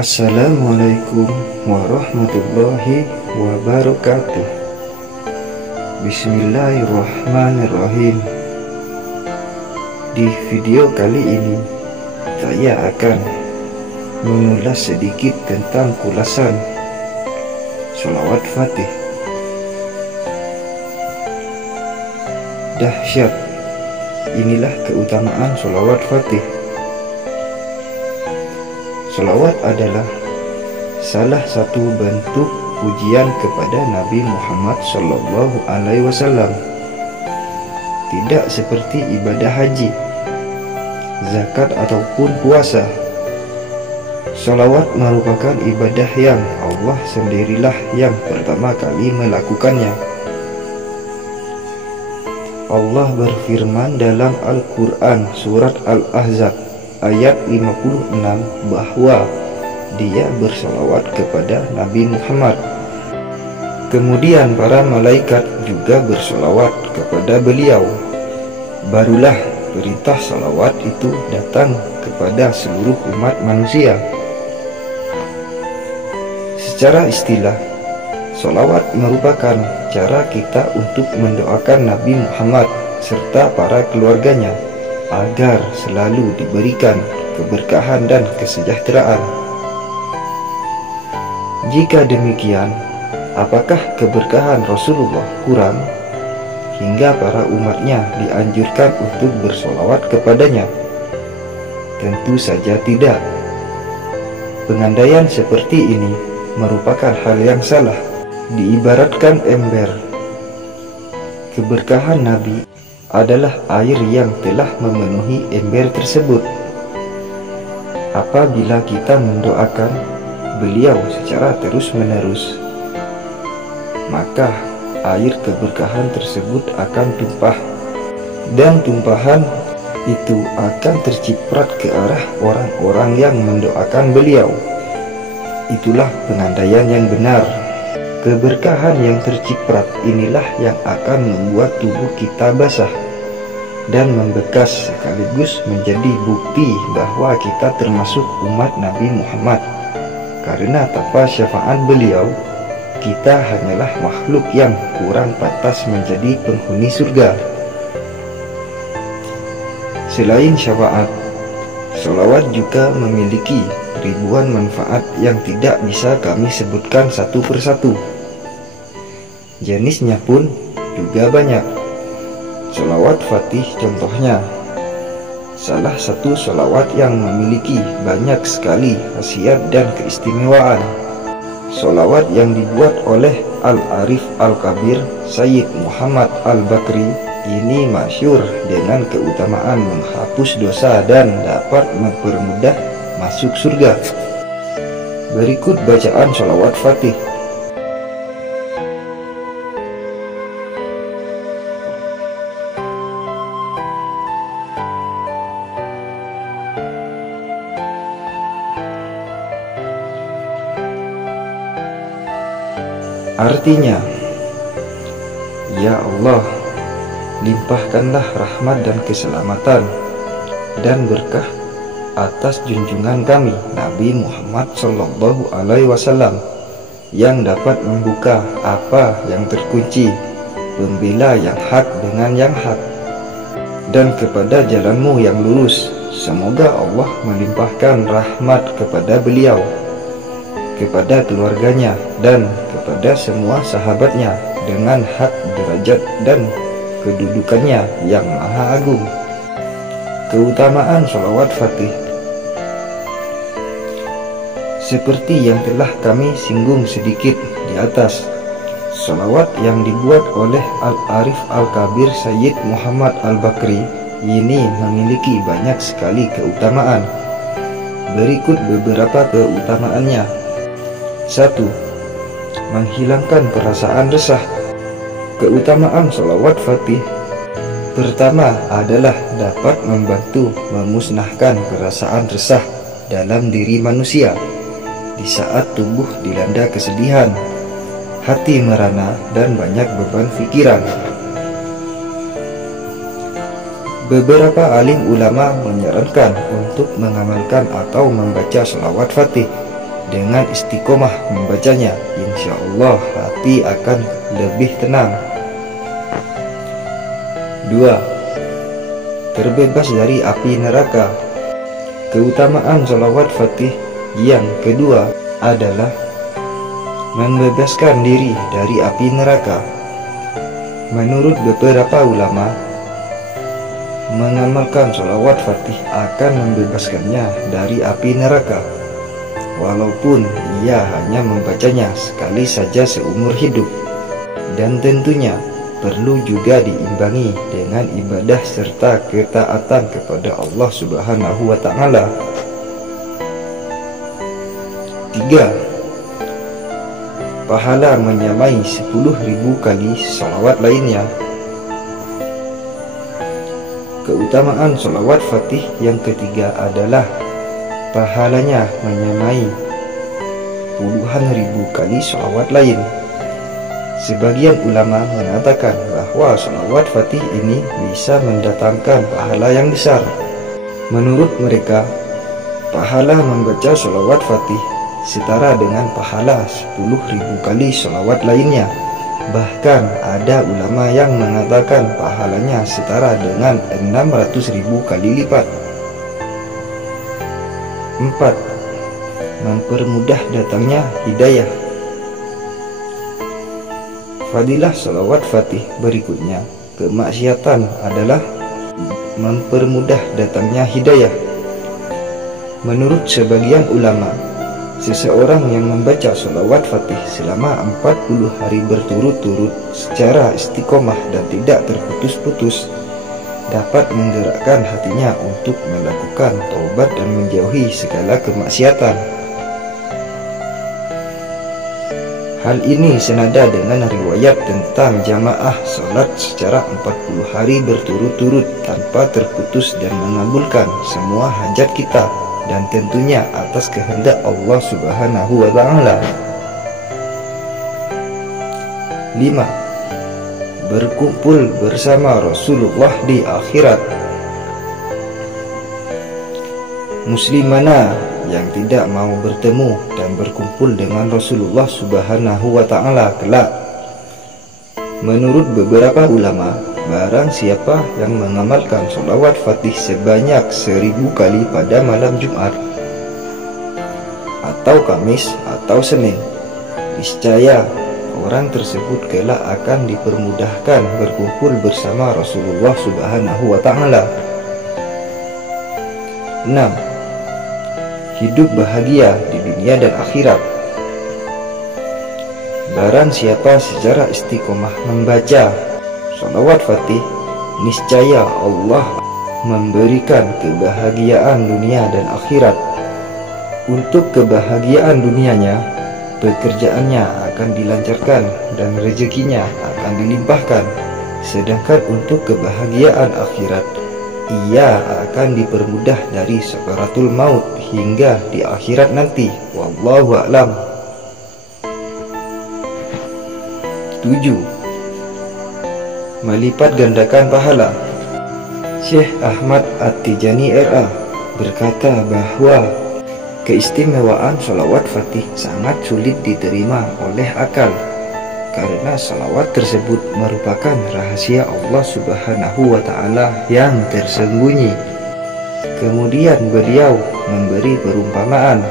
Assalamualaikum warahmatullahi wabarakatuh. Bismillahirrahmanirrahim. Di video kali ini saya akan mengulas sedikit tentang ulasan sholawat Fatih. Dahsyat, inilah keutamaan sholawat Fatih. Sholawat adalah salah satu bentuk pujian kepada Nabi Muhammad SAW. Tidak seperti ibadah haji, zakat ataupun puasa. Sholawat merupakan ibadah yang Allah sendirilah yang pertama kali melakukannya. Allah berfirman dalam Al-Quran surat Al-Ahzab ayat 56 bahwa Dia bersalawat kepada Nabi Muhammad. Kemudian para malaikat juga bersalawat kepada beliau. Barulah perintah salawat itu datang kepada seluruh umat manusia. Secara istilah, salawat merupakan cara kita untuk mendoakan Nabi Muhammad serta para keluarganya agar selalu diberikan keberkahan dan kesejahteraan. Jika demikian, apakah keberkahan Rasulullah kurang hingga para umatnya dianjurkan untuk bersolawat kepadanya? Tentu saja tidak. Pengandaian seperti ini merupakan hal yang salah. Diibaratkan ember. Keberkahan Nabi adalah air yang telah memenuhi ember tersebut. Apabila kita mendoakan beliau secara terus-menerus, maka air keberkahan tersebut akan tumpah, dan tumpahan itu akan terciprat ke arah orang-orang yang mendoakan beliau. Itulah pengandaian yang benar. Keberkahan yang terciprat inilah yang akan membuat tubuh kita basah dan membekas, sekaligus menjadi bukti bahwa kita termasuk umat Nabi Muhammad. Karena tanpa syafaat beliau, kita hanyalah makhluk yang kurang pantas menjadi penghuni surga. Selain syafaat, sholawat juga memiliki ribuan manfaat yang tidak bisa kami sebutkan satu persatu. Jenisnya pun juga banyak. Sholawat Fatih contohnya salah satu sholawat yang memiliki banyak sekali khasiat dan keistimewaan. Sholawat yang dibuat oleh Al-Arif Al-Kabir Sayyid Muhammad Al-Bakri ini masyhur dengan keutamaan menghapus dosa dan dapat mempermudah masuk surga. Berikut bacaan sholawat Fatih. Artinya, Ya Allah, limpahkanlah rahmat dan keselamatan dan berkah atas junjungan kami Nabi Muhammad SAW yang dapat membuka apa yang terkunci, membela yang hak dengan yang hak, dan kepada jalanmu yang lurus. Semoga Allah melimpahkan rahmat kepada beliau, kepada keluarganya, dan kepada semua sahabatnya dengan hak derajat dan kedudukannya yang maha agung. Keutamaan sholawat Fatih seperti yang telah kami singgung sedikit di atas. Sholawat yang dibuat oleh Al-Arif Al-Kabir Sayyid Muhammad Al-Bakri ini memiliki banyak sekali keutamaan. Berikut beberapa keutamaannya. 1. Menghilangkan perasaan resah. Keutamaan sholawat Fatih pertama adalah dapat membantu memusnahkan perasaan resah dalam diri manusia di saat tubuh dilanda kesedihan, hati merana, dan banyak beban pikiran. Beberapa alim ulama menyarankan untuk mengamalkan atau membaca sholawat Fatih dengan istiqomah membacanya, insya Allah hati akan lebih tenang. 2. Terbebas dari api neraka. Keutamaan sholawat Fatih yang kedua adalah membebaskan diri dari api neraka. Menurut beberapa ulama, mengamalkan sholawat Fatih akan membebaskannya dari api neraka, walaupun ia hanya membacanya sekali saja seumur hidup. Dan tentunya perlu juga diimbangi dengan ibadah serta ketaatan kepada Allah Subhanahu wa Ta'ala. 3. Pahala menyamai 10.000 kali sholawat lainnya. Keutamaan sholawat Fatih yang ketiga adalah pahalanya menyamai puluhan ribu kali sholawat lain. Sebagian ulama mengatakan bahwa sholawat Fatih ini bisa mendatangkan pahala yang besar. Menurut mereka, pahala membaca sholawat Fatih setara dengan pahala 10.000 kali sholawat lainnya. Bahkan ada ulama yang mengatakan pahalanya setara dengan 600.000 kali lipat. 4. Mempermudah datangnya hidayah. Fadilah sholawat Fatih berikutnya. Kemaksiatan adalah mempermudah datangnya hidayah. Menurut sebagian ulama, seseorang yang membaca sholawat Fatih selama 40 hari berturut-turut secara istiqomah dan tidak terputus-putus dapat menggerakkan hatinya untuk melakukan taubat dan menjauhi segala kemaksiatan. Hal ini senada dengan riwayat tentang jamaah sholat secara 40 hari berturut-turut tanpa terputus dan mengabulkan semua hajat kita, dan tentunya atas kehendak Allah Subhanahu wa Ta'ala. 5. Berkumpul bersama Rasulullah di akhirat. Muslim mana yang tidak mau bertemu dan berkumpul dengan Rasulullah Subhanahu wa Ta'ala kelak? Menurut beberapa ulama, barang siapa yang mengamalkan sholawat Fatih sebanyak 1000 kali pada malam Jumat atau Kamis atau Senin, niscaya orang tersebut kelak akan dipermudahkan berkumpul bersama Rasulullah Subhanahu wa Ta'ala. 6. Hidup bahagia di dunia dan akhirat. Barang siapa secara istiqomah membaca sholawat Fatih, niscaya Allah memberikan kebahagiaan dunia dan akhirat. Untuk kebahagiaan dunianya, pekerjaannya akan dilancarkan dan rezekinya akan dilimpahkan. Sedangkan untuk kebahagiaan akhirat, ia akan dipermudah dari sakaratul maut hingga di akhirat nanti. Wallahu a'lam. 7. Melipat gandakan pahala. Syekh Ahmad At-Tijani RA berkata bahwa keistimewaan sholawat Fatih sangat sulit diterima oleh akal, karena sholawat tersebut merupakan rahasia Allah Subhanahu wa Ta'ala yang tersembunyi. Kemudian beliau memberi perumpamaan,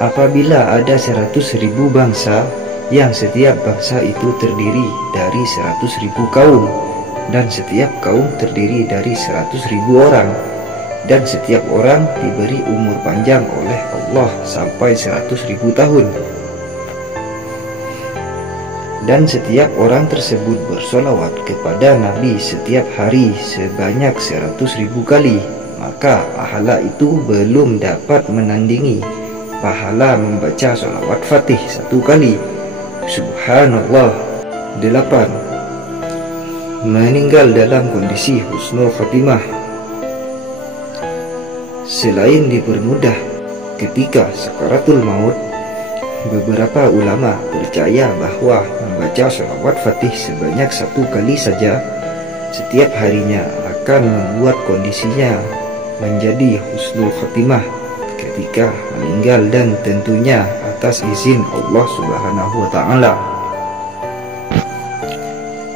apabila ada 100.000 bangsa, yang setiap bangsa itu terdiri dari 100.000 kaum, dan setiap kaum terdiri dari 100.000 orang, dan setiap orang diberi umur panjang oleh Allah sampai 100.000 tahun. Dan setiap orang tersebut bersolawat kepada Nabi setiap hari sebanyak 100.000 kali, maka pahala itu belum dapat menandingi pahala membaca sholawat Fatih 1 kali. Subhanallah. 8. Meninggal dalam kondisi husnul khatimah. Selain dipermudah ketika sakaratul maut, beberapa ulama percaya bahwa membaca sholawat Fatih sebanyak 1 kali saja setiap harinya akan membuat kondisinya menjadi husnul khatimah ketika meninggal, dan tentunya atas izin Allah Subhanahu wa Ta'ala.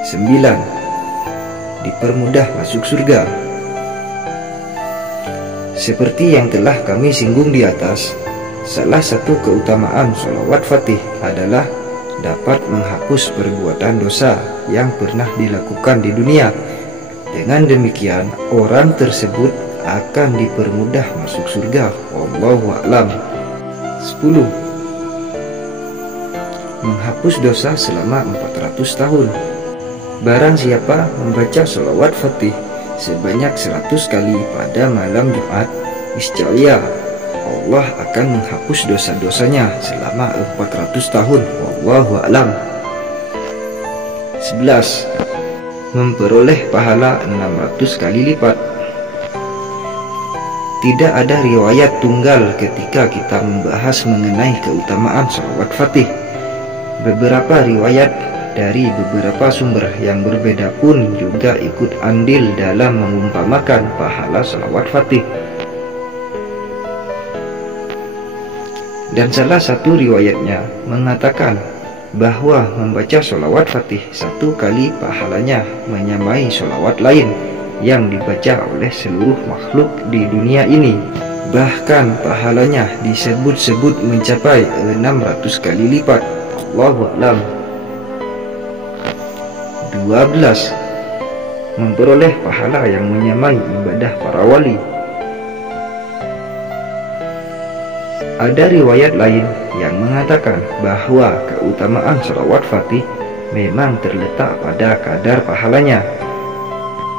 9. Dipermudah masuk surga. Seperti yang telah kami singgung di atas, salah satu keutamaan sholawat fatih adalah dapat menghapus perbuatan dosa yang pernah dilakukan di dunia. Dengan demikian, orang tersebut akan dipermudah masuk surga. Wallahu a'lam. 10. Menghapus dosa selama 400 tahun. Barang siapa membaca sholawat fatih sebanyak 100 kali pada malam Jumat, niscaya Allah akan menghapus dosa-dosanya selama 400 tahun. Wallahu a'lam. 11. Memperoleh pahala 600 kali lipat. Tidak ada riwayat tunggal ketika kita membahas mengenai keutamaan sholawat fatih. Beberapa riwayat dari beberapa sumber yang berbeda pun juga ikut andil dalam mengumpamakan pahala sholawat fatih. Dan salah satu riwayatnya mengatakan bahwa membaca sholawat fatih 1 kali pahalanya menyamai sholawat lain yang dibaca oleh seluruh makhluk di dunia ini. Bahkan pahalanya disebut-sebut mencapai 600 kali lipat. Allahu a'lam. 12. Memperoleh pahala yang menyamai ibadah para wali. Ada riwayat lain yang mengatakan bahwa keutamaan sholawat fatih memang terletak pada kadar pahalanya.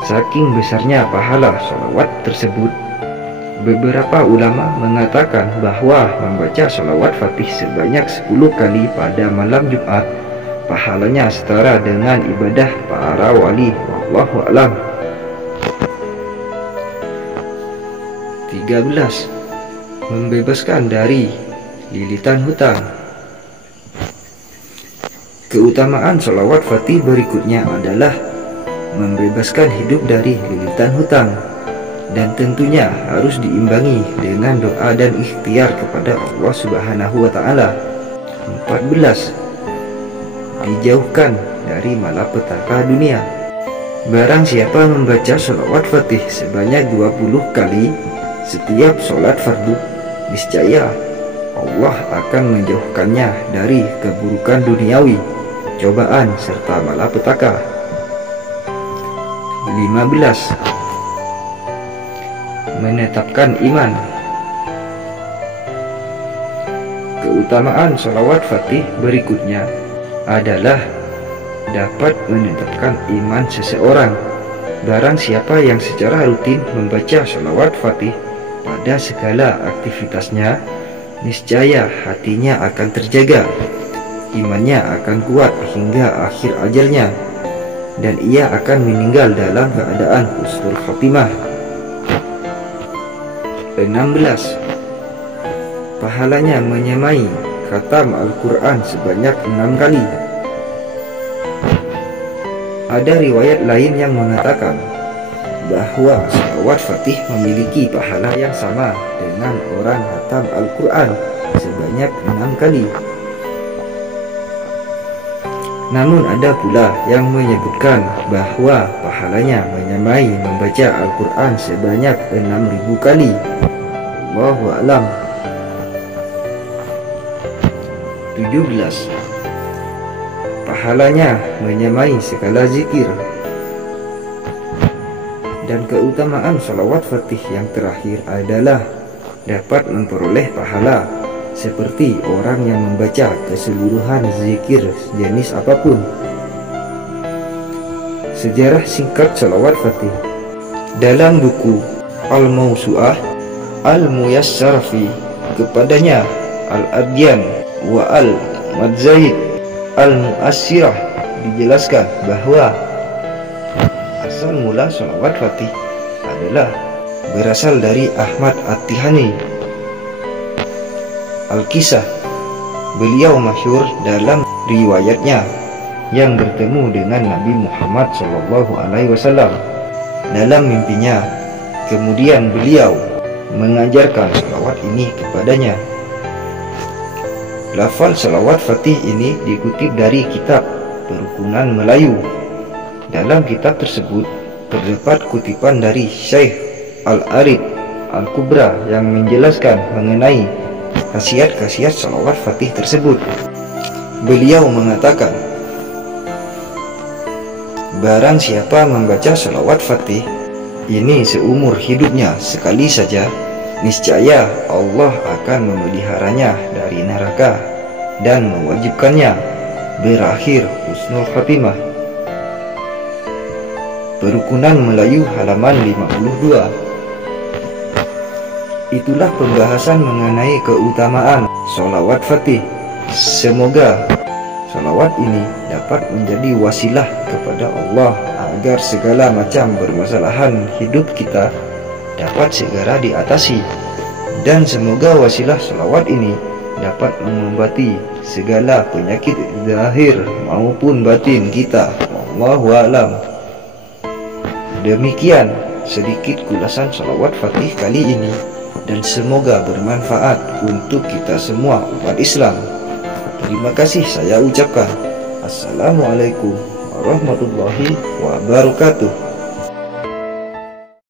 Saking besarnya pahala sholawat tersebut, beberapa ulama mengatakan bahwa membaca sholawat fatih sebanyak 10 kali pada malam Jumat pahalanya setara dengan ibadah para wali. Wallahu a'lam. 13. Membebaskan dari lilitan hutang. Keutamaan sholawat fatih berikutnya adalah membebaskan hidup dari lilitan hutang, dan tentunya harus diimbangi dengan doa dan ikhtiar kepada Allah Subhanahu wa Ta'ala. 14. Dijauhkan dari malapetaka dunia. Barang siapa membaca sholawat fatih sebanyak 20 kali setiap sholat fardu, niscaya Allah akan menjauhkannya dari keburukan duniawi, cobaan, serta malapetaka. 15. Menetapkan iman. Keutamaan sholawat fatih berikutnya adalah dapat menetapkan iman seseorang. Barang siapa yang secara rutin membaca sholawat fatih pada segala aktivitasnya, niscaya hatinya akan terjaga, imannya akan kuat hingga akhir ajalnya, dan ia akan meninggal dalam keadaan husnul khotimah. 16. Pahalanya menyamai khatam Al-Quran sebanyak 6 kali. Ada riwayat lain yang mengatakan bahwa sholawat fatih memiliki pahala yang sama dengan orang khatam Al-Quran sebanyak 6 kali. Namun ada pula yang menyebutkan bahwa pahalanya menyamai membaca Al-Quran sebanyak 6.000 kali. Allahu a'lam. 17. Pahalanya menyamai segala zikir. Dan keutamaan sholawat fatih yang terakhir adalah dapat memperoleh pahala seperti orang yang membaca keseluruhan zikir jenis apapun. Sejarah singkat sholawat fatih. Dalam buku Al-Mawsu'ah Al-Muyassar fi kepadanya Al-Adyan wa Al-Madzahid Al-Mu'assirah dijelaskan bahwa asal mula sholawat fatih adalah berasal dari Ahmad At-Tihani. Al-Kisah, beliau masyhur dalam riwayatnya yang bertemu dengan Nabi Muhammad SAW dalam mimpinya. Kemudian beliau mengajarkan salawat ini kepadanya. Lafal salawat fatih ini dikutip dari kitab Perukunan Melayu. Dalam kitab tersebut terdapat kutipan dari Syekh Al-Arif Al-Kubra yang menjelaskan mengenai khasiat-khasiat salawat fatih tersebut. Beliau mengatakan, barang siapa membaca salawat fatih ini seumur hidupnya sekali saja, niscaya Allah akan memeliharanya dari neraka dan mewajibkannya berakhir husnul khatimah. Perukunan Melayu halaman 52. Itulah pembahasan mengenai keutamaan sholawat fatih. Semoga sholawat ini dapat menjadi wasilah kepada Allah agar segala macam permasalahan hidup kita dapat segera diatasi, dan semoga wasilah sholawat ini dapat mengobati segala penyakit zahir maupun batin kita. Wallahu a'lam. Demikian sedikit ulasan sholawat fatih kali ini, dan semoga bermanfaat untuk kita semua umat Islam. Terima kasih saya ucapkan. Assalamualaikum warahmatullahi wabarakatuh.